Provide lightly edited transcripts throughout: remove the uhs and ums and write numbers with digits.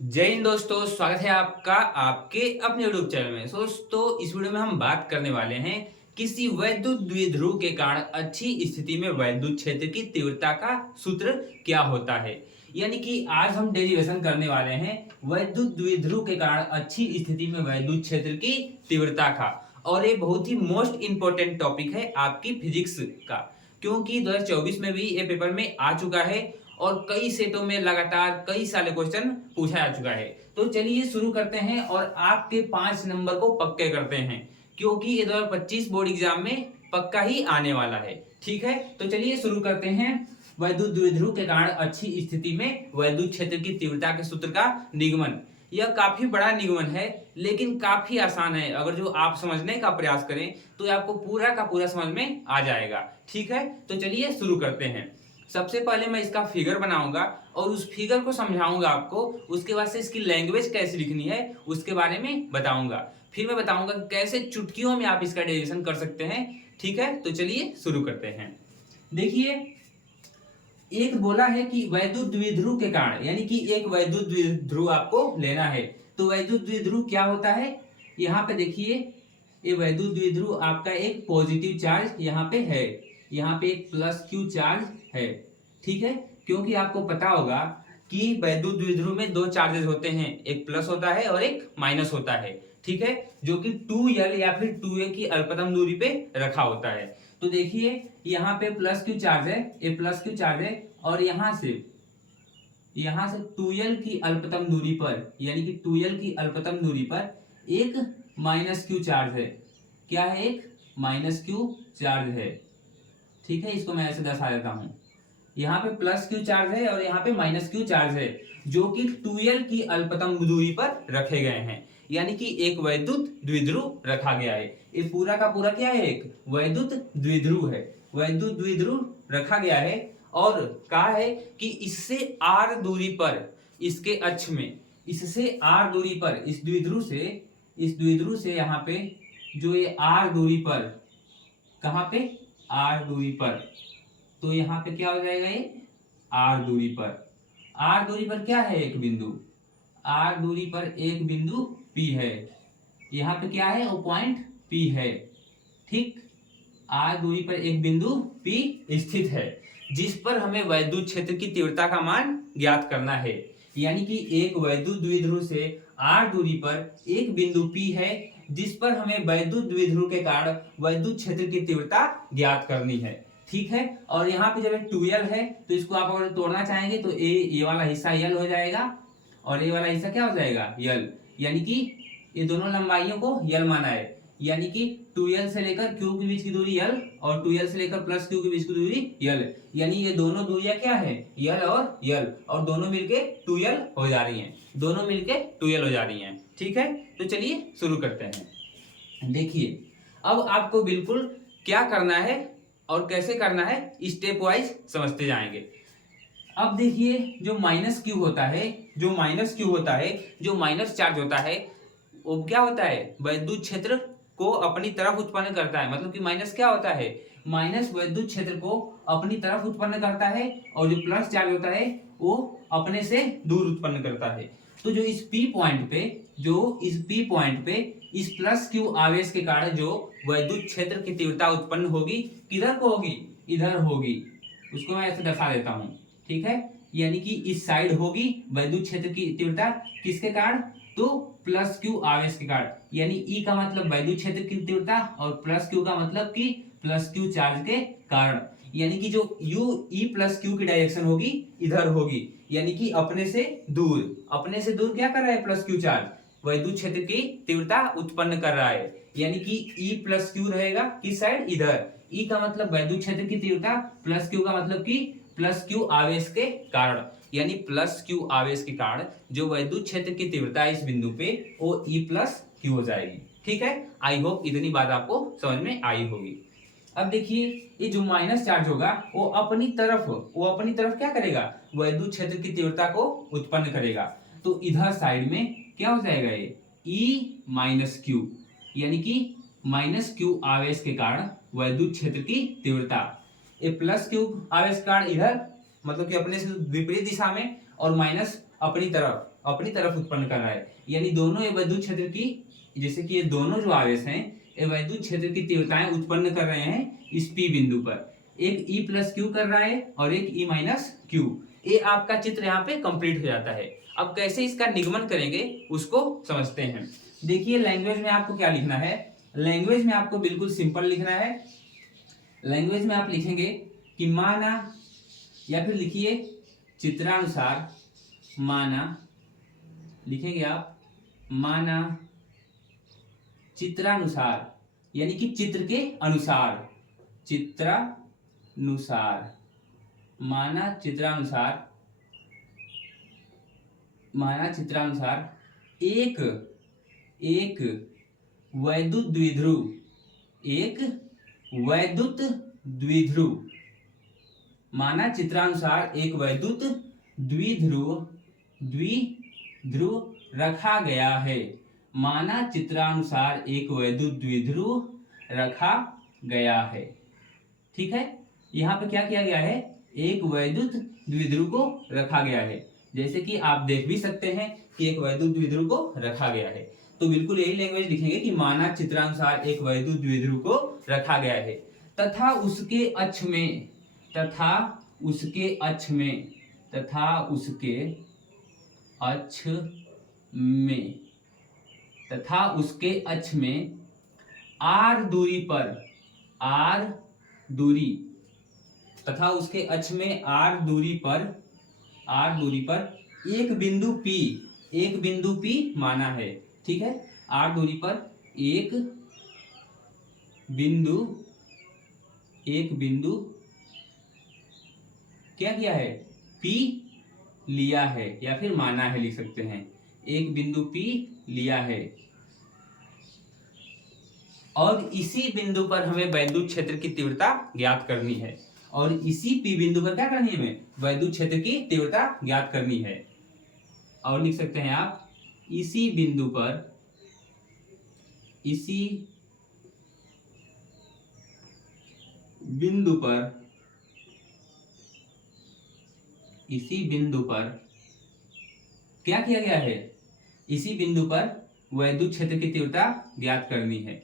जय हिंद दोस्तों, स्वागत है आपका आपके अपने यूट्यूब चैनल में। दोस्तों, इस वीडियो में हम बात करने वाले हैं किसी वैद्युत द्विध्रुव के कारण अच्छी स्थिति में वैद्युत क्षेत्र की तीव्रता का सूत्र क्या होता है। यानी कि आज हम डेरिवेशन करने वाले हैं वैद्युत द्विध्रुव के कारण अच्छी स्थिति में वैद्युत क्षेत्र की तीव्रता का। और ये बहुत ही मोस्ट इंपोर्टेंट टॉपिक है आपकी फिजिक्स का, क्योंकि 2024 में भी ये पेपर में आ चुका है और कई सेटों में लगातार कई सारे क्वेश्चन पूछा जा चुका है। तो चलिए शुरू करते हैं और आपके 5 नंबर को पक्के करते हैं, क्योंकि ये 2025 बोर्ड एग्जाम में पक्का ही आने वाला है। ठीक है, तो चलिए शुरू करते हैं। वैद्युत द्विध्रुव के कारण अच्छी स्थिति में वैद्युत क्षेत्र की तीव्रता के सूत्र का निगमन। यह काफी बड़ा निगमन है, लेकिन काफी आसान है। अगर जो आप समझने का प्रयास करें तो आपको पूरा का पूरा समझ में आ जाएगा। ठीक है, तो चलिए शुरू करते हैं। सबसे पहले मैं इसका फिगर बनाऊंगा और उस फिगर को समझाऊंगा आपको। उसके बाद से इसकी लैंग्वेज कैसे लिखनी है उसके बारे में बताऊंगा। फिर मैं बताऊंगा कि कैसे चुटकियों में आप इसका डेरिवेशन कर सकते हैं। ठीक है, तो चलिए शुरू करते हैं। देखिए, एक बोला है कि वैद्युत द्विध्रुव के कारण, यानी कि एक वैद्युत द्विध्रुव आपको लेना है। तो वैद्युत द्विध्रुव क्या होता है, यहाँ पे देखिए, ये वैद्युत द्विध्रुव आपका एक पॉजिटिव चार्ज यहाँ पे है, यहाँ पे एक प्लस क्यू चार्ज है। ठीक है, क्योंकि आपको पता होगा कि वैद्युत द्विध्रुव में दो चार्जेस होते हैं, एक प्लस होता है और एक माइनस होता है। ठीक है, जो कि 2l या फिर 2a की अल्पतम दूरी पे रखा होता है। तो देखिए, यहाँ पे प्लस क्यू चार्ज है, ये प्लस क्यू चार्ज है, और यहां से 2l की अल्पतम दूरी पर, यानी कि 2l की अल्पतम दूरी पर एक माइनस क्यू चार्ज है। क्या है? एक माइनस क्यू चार्ज है। ठीक है, इसको मैं ऐसे दर्शा देता हूं। यहाँ पे प्लस क्यू चार्ज है और यहाँ पे माइनस क्यू चार्ज है, जो कि 2l की अल्पतम दूरी पर रखे गए हैं। यानी कि एक वैद्युत द्विध्रुव रखा गया है। ये पूरा का पूरा क्या है? एक वैद्युत द्विध्रुव है। वैद्युत द्विध्रुव रखा गया है और कहा है कि इससे r दूरी पर, इसके अक्ष में, इससे r दूरी पर, इस द्विध्रुव से यहाँ पे जो ये r दूरी पर, कहाँ पे? r दूरी पर, तो यहाँ पे क्या हो जाएगा? ये r दूरी पर, r दूरी पर क्या है? एक बिंदु, r दूरी पर एक बिंदु P है। यहाँ पे क्या है? वो पॉइंट P है। ठीक, r दूरी पर एक बिंदु P स्थित है, जिस पर हमें वैद्युत क्षेत्र की तीव्रता का मान ज्ञात करना है। यानी कि एक वैद्युत द्विध्रुव से r दूरी पर एक बिंदु P है, जिस पर हमें वैद्युत द्विध्रुव के कारण वैद्युत क्षेत्र की तीव्रता ज्ञात करनी है। ठीक है, और यहाँ पे जब 2l है तो इसको आप अगर तोड़ना चाहेंगे तो ये वाला हिस्सा l हो जाएगा और ये वाला हिस्सा क्या हो जाएगा? l। यानी कि ये दोनों लंबाइयों को l माना है। यानी कि 2l से लेकर q के बीच की दूरी l और 2l से लेकर प्लस q के बीच की दूरी l। यानी ये दोनों दूरियां क्या है? l और l, और दोनों मिलके 2l हो जा रही हैं। दोनों मिलके 2l हो जा रही हैं। ठीक है, तो चलिए शुरू करते हैं। देखिए, अब आपको बिल्कुल क्या करना है और कैसे करना है स्टेप वाइज समझते जाएंगे। अब देखिए, जो माइनस क्यू होता है, जो माइनस चार्ज होता है, वो क्या होता है? वैद्युत क्षेत्र को अपनी तरफ उत्पन्न करता है। मतलब कि माइनस क्या होता है? माइनस वैद्युत क्षेत्र को अपनी तरफ उत्पन्न करता है, और जो प्लस चार्ज होता है वो अपने से दूर उत्पन्न करता है। तो जो इस P पॉइंट पे इस प्लस क्यू आवेश के कारण जो वैद्युत क्षेत्र की तीव्रता उत्पन्न होगी, किधर को होगी? इधर होगी। उसको मैं ऐसे दर्शा देता हूं। ठीक है, यानी कि इस साइड होगी वैद्युत क्षेत्र की तीव्रता, किसके कारण? तो प्लस क्यू आवेश के कारण। यानी E का मतलब वैद्युत क्षेत्र की तीव्रता और प्लस क्यू का मतलब कि प्लस क्यू चार्ज के कारण। यानी कि जो E प्लस क्यू की डायरेक्शन होगी, इधर होगी। यानी कि अपने से दूर क्या कर रहा है? प्लस क्यू चार्ज वैद्युत क्षेत्र की तीव्रता उत्पन्न कर रहा है। यानी कि E प्लस क्यू रहेगा किस साइड? इधर। E का मतलब वैद्युत क्षेत्र की तीव्रता, प्लस क्यू का मतलब कि प्लस क्यू आवेश के कारण। यानी प्लस क्यू आवेश के कारण जो वैद्युत क्षेत्र की तीव्रता है इस बिंदु पे, वो E प्लस क्यू हो जाएगी। ठीक है, आई होप इतनी बात आपको समझ में आई होगी। अब देखिए, ये जो माइनस चार्ज होगा वो अपनी तरफ क्या करेगा? वैद्युत क्षेत्र की तीव्रता को उत्पन्न करेगा। तो इधर साइड में क्या हो जाएगा? ये E माइनस क्यू, यानी कि माइनस क्यू आवेश के कारण वैद्युत क्षेत्र की तीव्रता, ये प्लस क्यू आवेश के कारण इधर, मतलब कि अपने से विपरीत दिशा में, और माइनस अपनी तरफ उत्पन्न कर रहा है, यानी दोनों ये वैद्युत क्षेत्र की, जैसे कि ये दोनों जो आवेश हैं ये वैद्युत क्षेत्र की तीव्रताएं उत्पन्न कर रहे हैं इस P बिंदु पर। एक E प्लस क्यू कर रहा है और एक E माइनस क्यू। ये आपका चित्र यहाँ पे कंप्लीट हो जाता है। अब कैसे इसका निगमन करेंगे उसको समझते हैं। देखिए लैंग्वेज में आपको क्या लिखना है, लैंग्वेज में आपको बिल्कुल सिंपल लिखना है। लैंग्वेज में आप लिखेंगे कि माना, या फिर लिखिए चित्रानुसार, माना लिखेंगे आप, माना चित्रानुसार, यानी कि चित्र के अनुसार, चित्रानुसार, माना चित्रानुसार, माना चित्रानुसार एक वैद्युत द्विध्रुव, एक वैद्युत द्विध्रुव, माना चित्रानुसार एक वैद्युत द्विध्रुव रखा गया है। माना चित्रानुसार एक वैद्युत द्विध्रुव रखा गया है। ठीक है, यहाँ पे क्या किया गया है, एक वैद्युत द्विध्रुव को रखा गया है। जैसे कि आप देख भी सकते हैं कि एक वैद्युत द्विध्रुव को रखा गया है, तो बिल्कुल यही लैंग्वेज लिखेंगे कि माना चित्रानुसार एक वैद्युत द्विध्रुव को रखा गया है तथा उसके अक्ष में, तथा उसके अक्ष में, तथा उसके अक्ष में, तथा उसके अक्ष में r दूरी पर, r दूरी, तथा उसके अक्ष में r दूरी पर, r दूरी पर एक बिंदु P, एक बिंदु P माना है। ठीक है, r दूरी पर एक बिंदु क्या किया है, P लिया है, या फिर माना है लिख सकते हैं, एक बिंदु P लिया है। और इसी बिंदु पर हमें वैद्युत क्षेत्र की तीव्रता ज्ञात करनी है, और इसी P बिंदु पर क्या करनी है, हमें वैद्युत क्षेत्र की तीव्रता ज्ञात करनी है। और लिख सकते हैं आप, इसी बिंदु पर, इसी बिंदु पर, इसी बिंदु पर क्या किया गया है, इसी बिंदु पर वैद्युत क्षेत्र की तीव्रता ज्ञात करनी है।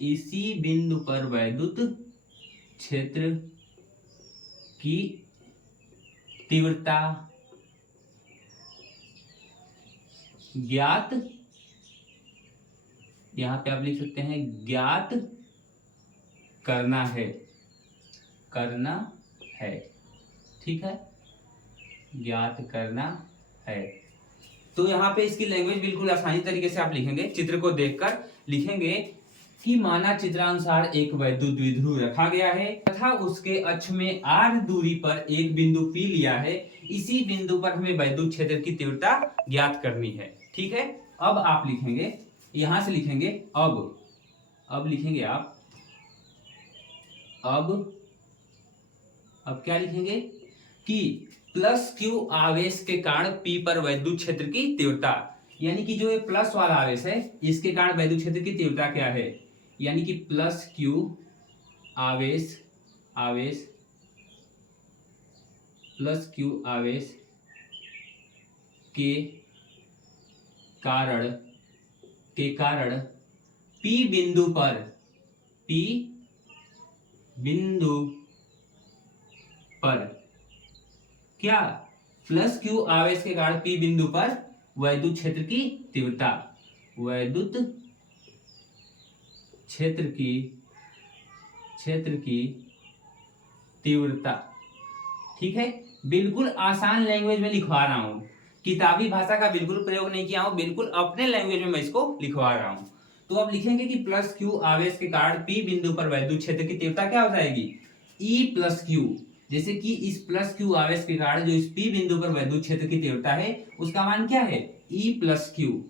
इसी बिंदु पर वैद्युत क्षेत्र की तीव्रता ज्ञात, यहां पे आप लिख सकते हैं ज्ञात करना है, करना है। ठीक है, ज्ञात करना है। तो यहाँ पे इसकी लैंग्वेज बिल्कुल आसानी तरीके से आप लिखेंगे, चित्र को देखकर लिखेंगे कि माना चित्रानुसार एक वैद्युत द्विध्रुव रखा गया है तथा उसके अक्ष में r दूरी पर एक बिंदु P लिया है। इसी बिंदु पर हमें वैद्युत क्षेत्र की तीव्रता ज्ञात करनी है। ठीक है, अब आप लिखेंगे, यहां से लिखेंगे अब लिखेंगे आप, अब क्या लिखेंगे कि प्लस क्यू आवेश के कारण P पर वैद्युत क्षेत्र की तीव्रता, यानी कि जो ये प्लस वाला आवेश है इसके कारण वैद्युत क्षेत्र की तीव्रता क्या है, यानी कि प्लस क्यू आवेश प्लस क्यू आवेश के कारण P बिंदु पर क्या, प्लस क्यू आवेश के कारण P बिंदु पर वैद्युत क्षेत्र की तीव्रता, वैद्युत क्षेत्र की तीव्रता। ठीक है, बिल्कुल आसान लैंग्वेज में लिखवा रहा हूं, किताबी भाषा का बिल्कुल प्रयोग नहीं किया हूं, बिल्कुल अपने लैंग्वेज में मैं इसको लिखवा रहा हूं। तो अब लिखेंगे कि प्लस क्यू आवेश के कारण P बिंदु पर वैद्युत क्षेत्र की तीव्रता क्या हो जाएगी, E प्लस क्यू। जैसे कि इस प्लस क्यू आवेश के कारण जो इस P बिंदु पर वैद्युत क्षेत्र की तीव्रता है उसका मान क्या है, E प्लस क्यू,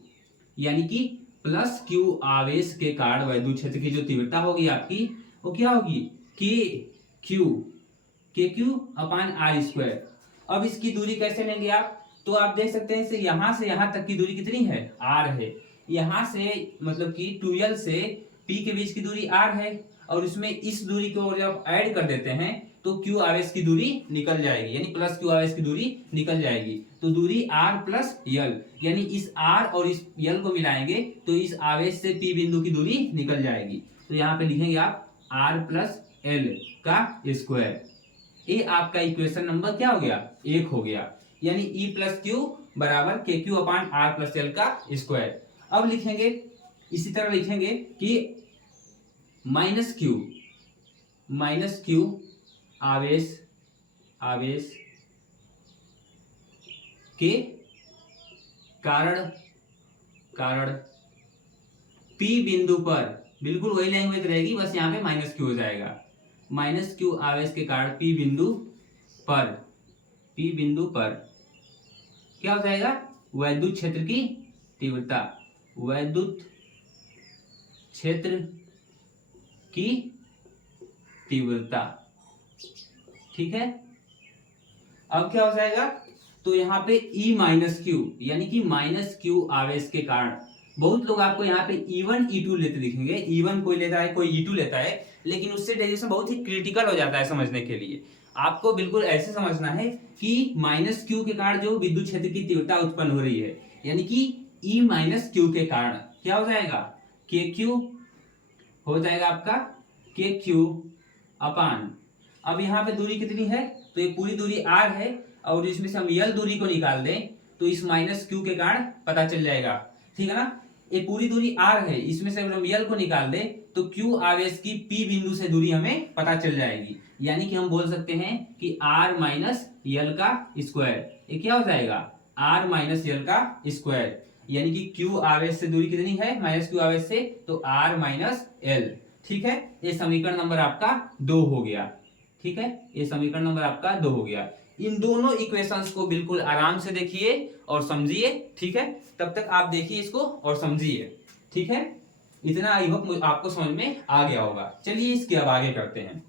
यानी कि प्लस क्यू आवेश के कारण वैद्युत क्षेत्र की जो तीव्रता होगी आपकी वो क्या होगी, के क्यू अपान आर स्क्वायर। अब इसकी दूरी कैसे लेंगे आप, तो आप देख सकते हैं यहां से यहां तक की दूरी कितनी है, r है। यहां से मतलब कि 2l से p के बीच की दूरी r है, और इसमें इस दूरी को जब ऐड कर देते हैं तो क्यू आवेश की दूरी निकल जाएगी, यानी प्लस क्यू आवेश की दूरी निकल जाएगी। तो दूरी आर प्लस यल, यानी इस आर और इस यल को मिलाएंगे तो इस आवेश से पी बिंदु की दूरी निकल जाएगी। तो यहाँ पे लिखेंगे आप आर प्लस एल का स्क्वायर। ये आपका इक्वेशन नंबर क्या हो गया, 1 हो गया, यानी ई प्लस क्यू बराबर K Q upon R plus L का स्क्वायर। अब लिखेंगे इसी तरह लिखेंगे कि माइनस क्यू आवेश के कारण पी बिंदु पर, बिल्कुल वही लैंग्वेज रहेगी, बस यहाँ पे माइनस क्यू हो जाएगा। माइनस क्यू आवेश के कारण पी बिंदु पर क्या हो जाएगा, वैद्युत क्षेत्र की तीव्रता, वैद्युत क्षेत्र की तीव्रता। ठीक है, अब क्या हो जाएगा, तो यहाँ पे E माइनस क्यू, यानी कि माइनस क्यू आवेश के कारण, बहुत लोग आपको यहाँ पे E1 E2 लेते दिखेंगे, E1 कोई लेता है कोई E2 लेता है, लेकिन उससे डेरिवेशन बहुत ही क्रिटिकल हो जाता है समझने के लिए। आपको बिल्कुल ऐसे समझना है कि माइनस क्यू के कारण जो विद्युत क्षेत्र की तीव्रता उत्पन्न हो रही है, यानी कि E माइनस क्यू के कारण क्या हो जाएगा, के क्यू हो जाएगा आपका के क्यू अपान, अब यहाँ पे दूरी कितनी है, तो ये पूरी दूरी r है, और इसमें से हम यल दूरी को निकाल दें तो इस माइनस क्यू के कारण पता चल जाएगा। ठीक है ना, ये पूरी दूरी r है, इसमें से अगर हम यल को निकाल दें तो क्यू आवेश की p बिंदु से दूरी हमें पता चल जाएगी, यानी कि हम बोल सकते हैं कि r माइनस यल का स्क्वायर, ये क्या हो जाएगा, r माइनस यल का स्क्वायर, यानी कि q आवेश से दूरी कितनी है, माइनस क्यू आवेश से, तो r माइनस एल। ठीक है, ये समीकरण नंबर आपका 2 हो गया। ठीक है, ये समीकरण नंबर आपका 2 हो गया। इन दोनों इक्वेशंस को बिल्कुल आराम से देखिए और समझिए। ठीक है, तब तक आप देखिए इसको और समझिए। ठीक है, इतना आई होप आपको समझ में आ गया होगा। चलिए इसके अब आगे करते हैं।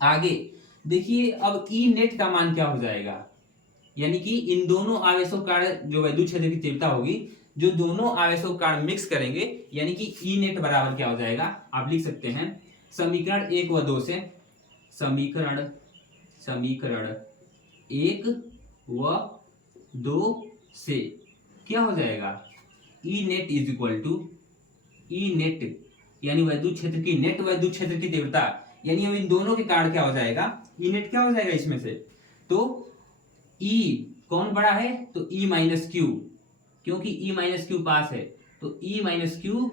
आगे देखिए, अब ई नेट का मान क्या हो जाएगा, यानी कि इन दोनों आवेशों का जो विद्युत क्षेत्र की तीव्रता होगी, जो दोनों आवेशों का मिक्स करेंगे, यानी कि ई नेट बराबर क्या हो जाएगा, आप लिख सकते हैं समीकरण 1 व 2 से, समीकरण 1 व 2 से क्या हो जाएगा, E net is equal to E net, यानी विद्युत क्षेत्र की नेट विद्युत क्षेत्र की तीव्रता, यानी अब इन दोनों के कारण क्या हो जाएगा, ई नेट क्या हो जाएगा इसमें से, तो ई कौन बड़ा है, तो ई माइनस क्यू, क्योंकि ई माइनस क्यू पास है, तो E minus Q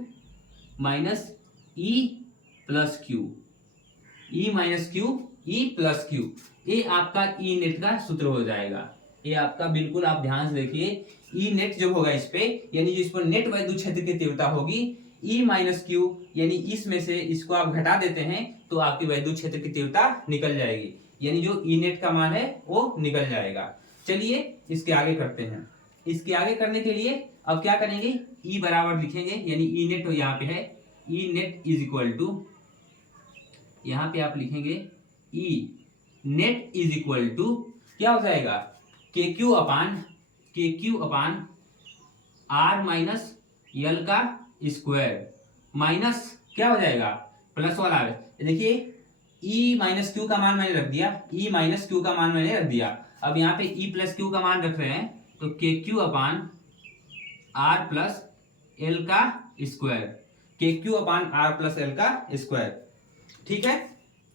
minus E plus Q, E minus Q E plus Q, ये आपका ई नेट का सूत्र हो जाएगा। ये आपका बिल्कुल आप ध्यान से देखिए, ई नेट जो होगा इस पे, यानी जो इस पर नेट विद्युत क्षेत्र की तीव्रता होगी, ई माइनस क्यू, यानी इसमें से इसको आप घटा देते हैं तो आपकी विद्युत क्षेत्र की तीव्रता निकल जाएगी, यानी जो ई नेट का मान है वो निकल जाएगा। चलिए इसके आगे करते हैं। इसके आगे करने के लिए अब क्या करेंगे, ई बराबर लिखेंगे, यानी ई नेट यहाँ पे है, ई नेट इज इक्वल टू, यहाँ पे आप लिखेंगे ई नेट इज इक्वल टू क्या हो जाएगा, के क्यू अपान आर माइनस यल का स्क्वायर, माइनस क्या हो जाएगा, प्लस वाला है। देखिए ई माइनस क्यू का मान मैंने रख दिया, ई माइनस क्यू का मान मैंने रख दिया, अब यहाँ पे ई प्लस क्यू का मान रख रहे हैं, तो K Q upon R plus L का square, K Q upon R plus L का स्क्वायर। ठीक है,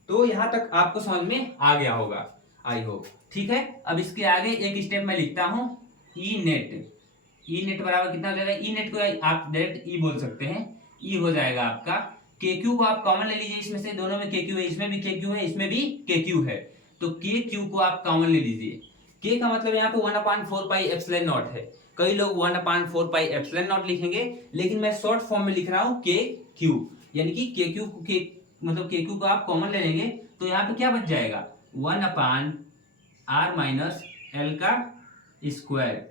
तो यहां तक आपको समझ में आ गया होगा, आई होप। ठीक है, अब इसके आगे एक स्टेप मैं लिखता हूं, ई नेट बराबर कितना हो जाएगा, ई नेट को आप डायरेक्ट ई बोल सकते हैं, ई हो जाएगा आपका, के क्यू को आप कॉमन ले लीजिए, इसमें से दोनों में के क्यू है, इसमें भी के क्यू है, इसमें भी के क्यू है, तो के क्यू को आप कॉमन ले लीजिए। के का मतलब यहाँ पे 1/4 पाई एप्सिलॉन नॉट है, कई लोग 1/4 पाई एप्सिलॉन नॉट लिखेंगे, लेकिन मैं शॉर्ट फॉर्म में लिख रहा हूँ के क्यू, यानी कि के क्यू के मतलब के क्यू को आप कॉमन ले लेंगे तो यहाँ पे क्या बच जाएगा, 1/r माइनस एल का स्क्वायर,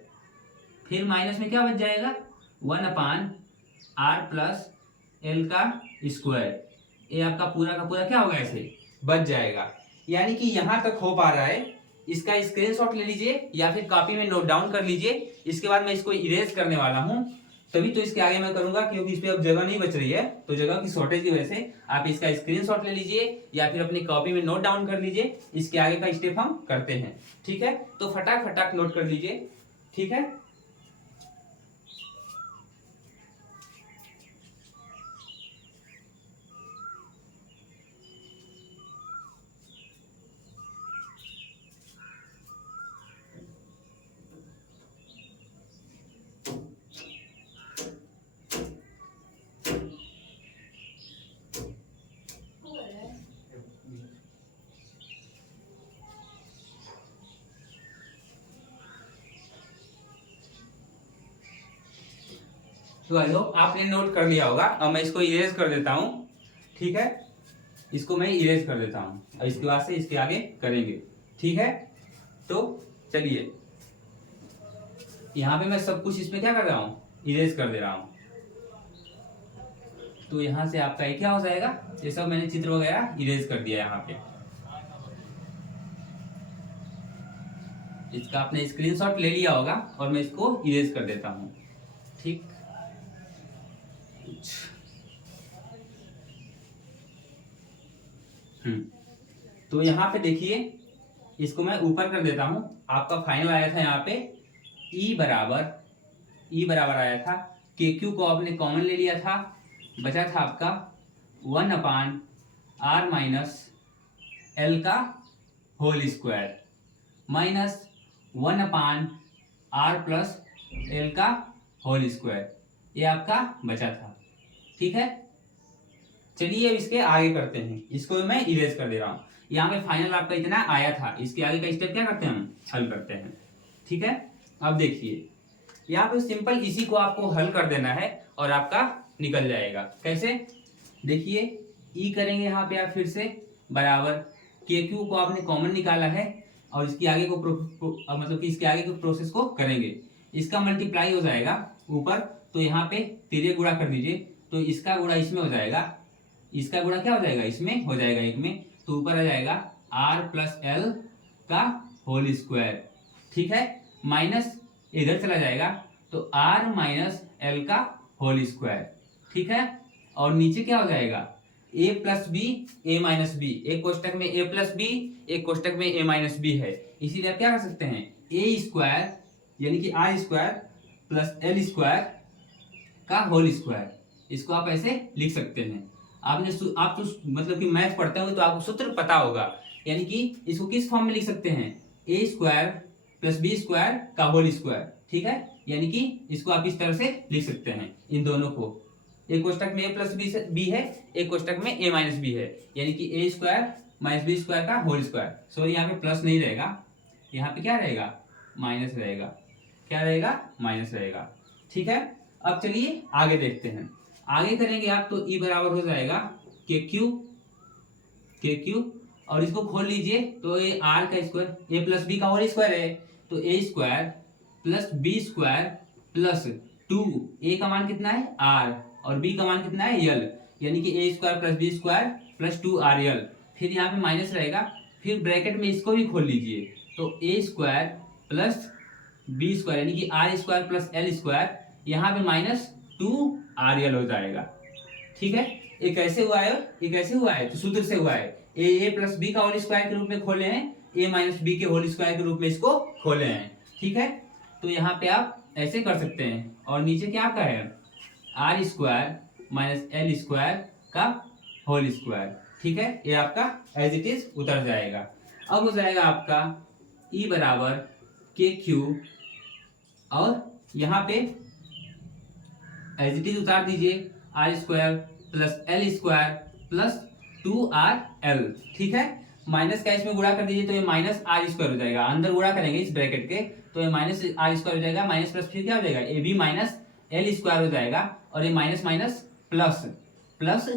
फिर माइनस में क्या बच जाएगा, 1/r प्लस एल का स्क्वायर, ये आपका पूरा का पूरा क्या होगा, ऐसे बच जाएगा। यानी कि यहां तक हो पा रहा है, इसका स्क्रीनशॉट ले लीजिए या फिर कॉपी में नोट डाउन कर लीजिए। इसके बाद मैं इसको इरेज करने वाला हूं, तभी तो इसके आगे मैं करूंगा, क्योंकि इस पे अब जगह नहीं बच रही है, तो जगह की शॉर्टेज की वजह से आप इसका स्क्रीनशॉट ले लीजिए या फिर अपनी कॉपी में नोट डाउन कर लीजिए। इसके आगे का स्टेप हम करते हैं, ठीक है। तो फटाक फटाक नोट कर लीजिए, ठीक है। तो आई होप आपने नोट कर लिया होगा। अब मैं इसको इरेज कर देता हूं, ठीक है। इसको मैं इरेज कर देता हूं और इसके बाद से इसके आगे करेंगे, ठीक है। तो चलिए, यहां पे मैं सब कुछ इसमें क्या कर रहा हूं, इरेज कर दे रहा हूं। तो यहां से आपका ये क्या हो जाएगा, ये सब मैंने चित्र वगैरह इरेज कर दिया यहाँ पे। इसका आपने स्क्रीनशॉट ले लिया होगा और मैं इसको इरेज कर देता हूं, ठीक। तो यहाँ पे देखिए, इसको मैं ऊपर कर देता हूं। आपका फाइनल आया था यहाँ पे ई बराबर आया था, के क्यू को आपने कॉमन ले लिया था, बचा था आपका 1/r माइनस एल का whole square minus 1/r plus L का होल स्क्वायर, ये आपका बचा था, ठीक है। चलिए अब इसके आगे करते हैं, इसको मैं इरेज कर दे रहा हूं। यहाँ पे फाइनल आपका इतना आया था, इसके आगे का स्टेप क्या करते हैं, हम हल करते हैं, ठीक है। अब देखिए, यहाँ पे सिंपल इसी को आपको हल कर देना है और आपका निकल जाएगा। कैसे, देखिए, ई करेंगे यहाँ पे आप फिर से बराबर के क्यू को आपने कॉमन निकाला है और इसके आगे को मतलब कि इसके आगे के प्रोसेस को करेंगे। इसका मल्टीप्लाई हो जाएगा ऊपर, तो यहाँ पे तिर्यक गुणा कर दीजिए, तो इसका गुणा इसमें हो जाएगा, इसका गुणा क्या हो जाएगा, इसमें हो जाएगा एक में, तो ऊपर आ जाएगा r प्लस एल का होल स्क्वायर, ठीक है। माइनस इधर चला जाएगा तो r माइनस एल का होल स्क्वायर, ठीक है। और नीचे क्या हो जाएगा, a plus B A minus B, एक कोष्टक में a प्लस बी, एक कोष्टक में a माइनस बी है। इसीलिए आप क्या कर सकते हैं, a स्क्वायर यानी कि r square plus L square का होल स्क्वायर, इसको आप ऐसे लिख सकते हैं। आप तो मतलब कि मैथ पढ़ते होंगे तो आपको सूत्र पता होगा, यानी कि इसको किस फॉर्म में लिख सकते हैं, ए स्क्वायर प्लस बी स्क्वायर का होल स्क्वायर, ठीक है। यानी कि इसको आप इस तरह से लिख सकते हैं, इन दोनों को। एक कोष्टक में ए प्लस बी है, एक कोष्टक में ए माइनस बी है, यानी कि A square minus B square का होल स्क्वायर। सॉरी, यहाँ पे प्लस नहीं रहेगा, यहाँ पे क्या रहेगा, माइनस रहेगा। क्या रहेगा, माइनस रहेगा, ठीक है। अब चलिए आगे देखते हैं। आगे करेंगे आप तो ई बराबर हो जाएगा के क्यू और इसको खोल लीजिए तो ये आर का स्क्वायर, ए प्लस बी का होल स्क्वायर है, तो A square plus B square plus 2, A का मान कितना है आर और बी का मान कितना है यल, यानी कि A square plus B square plus 2r L. फिर यहाँ पे माइनस रहेगा, फिर ब्रैकेट में इसको भी खोल लीजिए, तो A square plus B square यानी कि R square plus L square, यहाँ पे माइनस 2r यल हो जाएगा, ठीक है। ये कैसे हुआ है, ये कैसे हुआ है, तो सूत्र से हुआ है। ए प्लस बी का होल स्क्वायर के रूप में खोले हैं, ए माइनस बी के होल स्क्वायर के रूप में इसको खोले हैं, ठीक है। तो यहाँ पे आप ऐसे कर सकते हैं और नीचे क्या का है, R square minus L square का होल स्क्वायर, ठीक है। ये आपका एज इट इज उतर जाएगा। अब हो जाएगा आपका ई बराबर के क्यू और यहाँ पे एज इट इज उतार दीजिए, R square plus L square plus 2r l, ठीक है। माइनस का इसमें गुणा कर दीजिए तो ये माइनस आर स्क्वायर हो जाएगा, अंदर गुणा करेंगे इस ब्रैकेट के तो ये माइनस आर स्क्वायर हो जाएगा, माइनस प्लस फिर क्या हो जाएगा, A B minus L square हो जाएगा और ये minus minus plus plus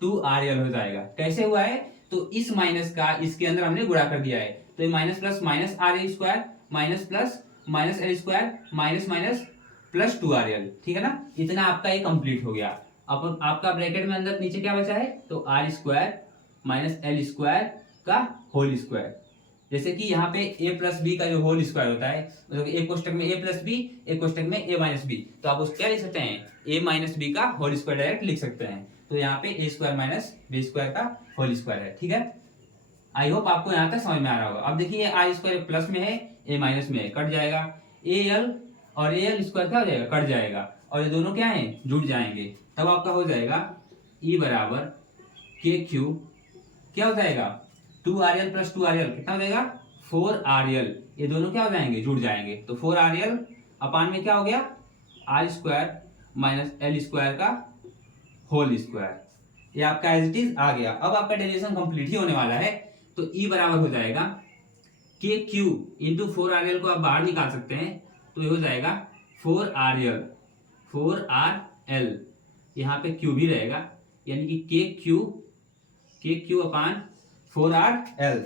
2r l हो जाएगा। कैसे हुआ है, तो इस माइनस का इसके अंदर हमने गुणा कर दिया है, तो ये minus plus minus R square minus plus minus L square minus minus plus 2r l, ठीक है ना। इतना आपका ये कंप्लीट हो गया। अब आपका ब्रैकेट में अंदर नीचे क्या बचा है, तो R square minus L square का होल स्क्वायर, जैसे कि यहाँ पे a प्लस बी का जो होल स्क्वायर होता है, मतलब एक कोष्टक में a प्लस बी, एक कोष्टक में a माइनस बी, तो आप उसको क्या लिख सकते हैं, a माइनस बी का होल स्क्वायर डायरेक्ट लिख सकते हैं। तो यहाँ पे a square minus B square का होल स्क्वायर है। ठीक है, आई होप आपको यहाँ तक समझ में आ रहा होगा। अब देखिए आई स्क्वायर प्लस में है, a माइनस में है, कट जाएगा, al और al स्क्वायर क्या हो जाएगा, कट जाएगा, और ये दोनों क्या है, जुड़ जाएंगे। तब आपका हो जाएगा E बराबर के क्यू, क्या हो जाएगा, 2RL प्लस 2RL कितना हो जाएगा, 4RL। ये दोनों क्या हो जाएंगे, जुड़ जाएंगे। तो 4RL अपान में क्या हो गया, R square minus L square का होल स्क्वायर। ये आपका एज इट इज आ गया। अब आपका डेरिवेशन कंप्लीट ही होने वाला है। तो E बराबर हो जाएगा के क्यू इंटू 4RL को आप बाहर निकाल सकते हैं, तो ये हो जाएगा 4RL, यहाँ पे क्यू भी रहेगा, यानी कि के क्यू अपान 4RL,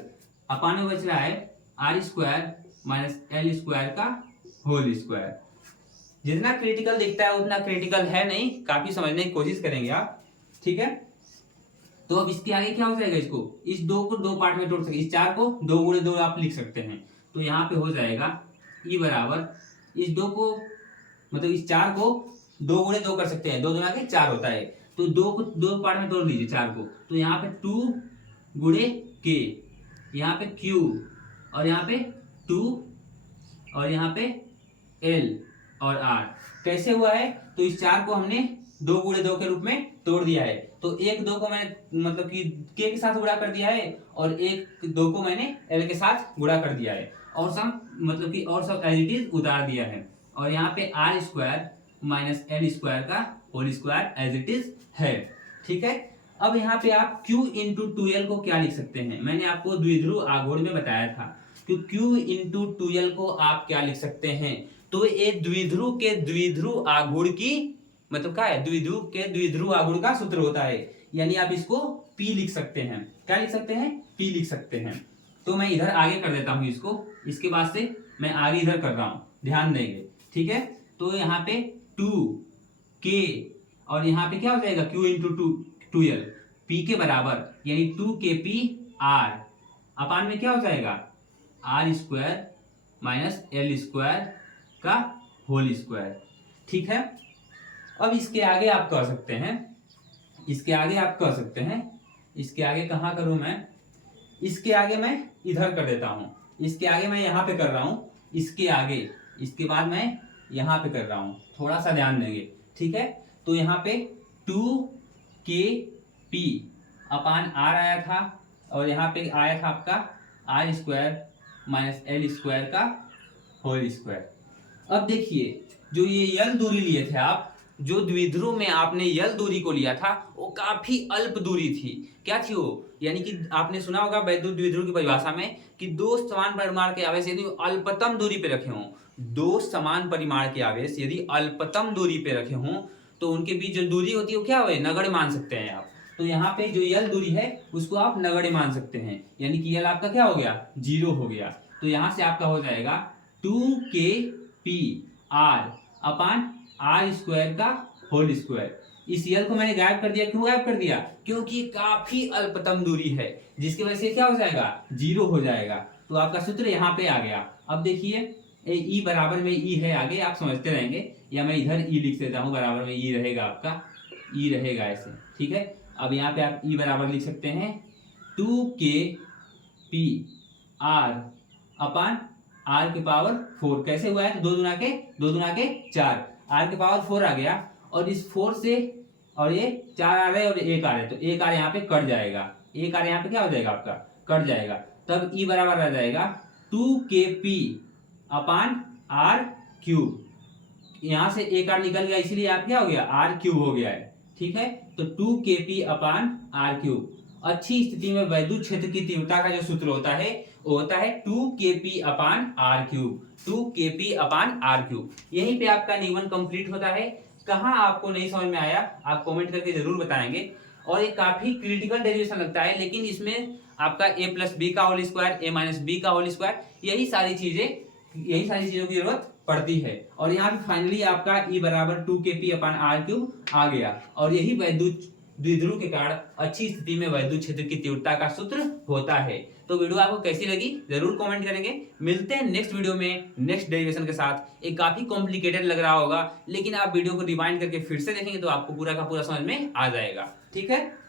अपान में बच रहा है R square minus L square का होल स्क्वायर। जितना क्रिटिकल दिखता है उतना क्रिटिकल है नहीं, काफी समझने की कोशिश करेंगे आप। ठीक है, तो अब इसके आगे क्या हो जाएगा, इसको इस दो को दो पार्ट में तोड़ सकते, इस 4 को 2 गुणे 2 आप लिख सकते हैं। तो यहाँ पे हो जाएगा ई बराबर इस 2 को, मतलब इस 4 को 2 गुणे 2 कर सकते हैं, 2 दुना के 4 होता है, तो 2 को 2 पार्ट में तोड़ लीजिए 4 को, तो यहाँ पे 2 गुणे के, यहाँ पे क्यू, और यहाँ पे 2, और यहाँ पे एल और आर। कैसे हुआ है, तो इस 4 को हमने 2 गुणे 2 के रूप में तोड़ दिया है। तो 1 2 को मैंने मतलब कि के साथ गुणा कर दिया है, और 1 2 को मैंने एल के साथ गुणा कर दिया है, और सब मतलब कि और सब एज इट इज उतार दिया है। और यहाँ पे R square minus L square का whole square as it is है। ठीक है, अब यहाँ पे आप Q इंटू 2L को क्या लिख सकते हैं, मैंने आपको द्विध्रुव आघूर्ण में बताया था कि Q इंटू 2L को आप क्या लिख सकते हैं। तो ये द्विध्रुव के द्विध्रुव आघूर्ण की मतलब क्या है, द्विध्रुव के द्विध्रुव आघूर्ण का सूत्र होता है, यानी आप इसको P लिख सकते हैं। क्या लिख सकते हैं, P लिख सकते हैं। तो मैं इधर आगे कर देता हूं इसको, इसके बाद से मैं आगे इधर कर रहा हूं, ध्यान देंगे। ठीक है, तो यहाँ पे 2K और यहाँ पे क्या हो जाएगा Q इंटू 2L, P के बराबर, यानी 2KP R अपान में क्या हो जाएगा, R square minus L square का होल स्क्वायर। ठीक है, अब इसके आगे आप कह सकते हैं, इसके आगे आप कह सकते हैं, इसके आगे कहाँ करूं मैं, इसके आगे मैं इधर कर देता हूं, इसके आगे मैं यहाँ पे कर रहा हूं, इसके आगे, इसके बाद मैं यहाँ पे कर रहा हूं, थोड़ा सा ध्यान देंगे। ठीक है, तो यहाँ पे 2KP अपान आर आया था, और यहाँ पे आया था आपका R square minus L square का होल स्क्वायर। अब देखिए, जो ये यल दूरी लिए थे आप, जो द्विध्रुव में आपने यल दूरी को लिया था वो काफी अल्प दूरी थी। क्या थी वो, यानी कि आपने सुना होगा वैद्युत द्विध्रुव की परिभाषा में कि दो समान परिमाण के आवेश यदि अल्पतम दूरी पे रखे हों, दो समान परिमाण के आवेश यदि अल्पतम दूरी पे रखे हों, तो उनके बीच जो दूरी होती है वो क्या हो, नगण्य मान सकते हैं आप। तो यहाँ पे जो यल दूरी है उसको आप नगण्य मान सकते हैं, यानी कि यल आपका क्या हो गया, 0 हो गया। तो यहाँ से आपका हो जाएगा 2KP R upon R square का होल स्क्वायर। इस यल को मैंने गायब कर दिया, क्यों गायब कर दिया, क्योंकि ये काफी अल्पतम दूरी है, जिसकी वजह से क्या हो जाएगा, 0 हो जाएगा। तो आपका सूत्र यहाँ पे आ गया। अब देखिए ई बराबर में ई है, आगे आप समझते रहेंगे, या मैं इधर ई लिख देता हूँ, बराबर में ई रहेगा, आपका ई रहेगा ऐसे। ठीक है, अब यहाँ पे आप ई बराबर लिख सकते हैं 2KP R अपान आर के पावर 4। कैसे हुआ है, तो 2 दुना के 4, आर के पावर 4 आ गया, और इस 4 से और ये 4 आ रहे हैं और 1 आ रहे हैं, तो 1 आर यहाँ पे कट जाएगा, 1 आर यहाँ पे क्या हो जाएगा, आपका कट जाएगा। तब ई बराबर आ जाएगा 2KP अपान आर क्यूब, यहाँ से 1 आर निकल गया, इसीलिए आप क्या हो गया, आर क्यूब हो गया है। ठीक है, तो 2KP अपान आर क्यूब। अच्छी स्थिति में वैद्युत क्षेत्र की तीव्रता का जो सूत्र होता है वो होता है 2KP upon R cube, 2KP upon R cube. यहीं पे आपका निबंध कंप्लीट होता है। कहाँ आपको नहीं समझ में आया आप कमेंट करके जरूर बताएंगे। और ये काफी क्रिटिकल डेरिवेशन लगता है, लेकिन इसमें आपका a प्लस बी का whole square, a minus B का होल स्क्वायर, यही सारी चीजों की जरूरत पड़ती है। और यहाँ पे फाइनली आपका E बराबर 2KP अपान आर क्यूब आ गया, और यही वैद्युत द्विध्रुव के कारण अच्छी स्थिति में वैद्युत क्षेत्र की तीव्रता का सूत्र होता है। तो वीडियो आपको कैसी लगी जरूर कमेंट करेंगे। मिलते हैं नेक्स्ट वीडियो में नेक्स्ट डेरिवेशन के साथ। ये काफी कॉम्प्लिकेटेड लग रहा होगा, लेकिन आप वीडियो को रिवाइंड करके फिर से देखेंगे तो आपको पूरा का पूरा समझ में आ जाएगा। ठीक है।